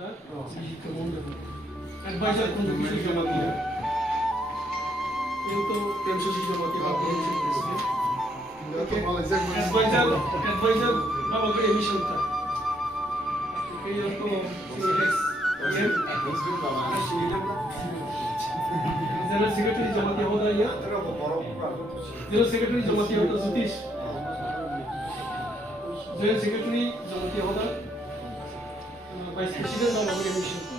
the commander. Advisor from the Vishnu Jamati. You to Prince Jamati of the Advisor Baba emission था. ये तो general secretary जमाती होता है या जनरल सेक्रेटरी जमाती होता सतीश जनरल सेक्रेटरी जमाती होता vice president of organisation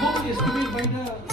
What is to be by the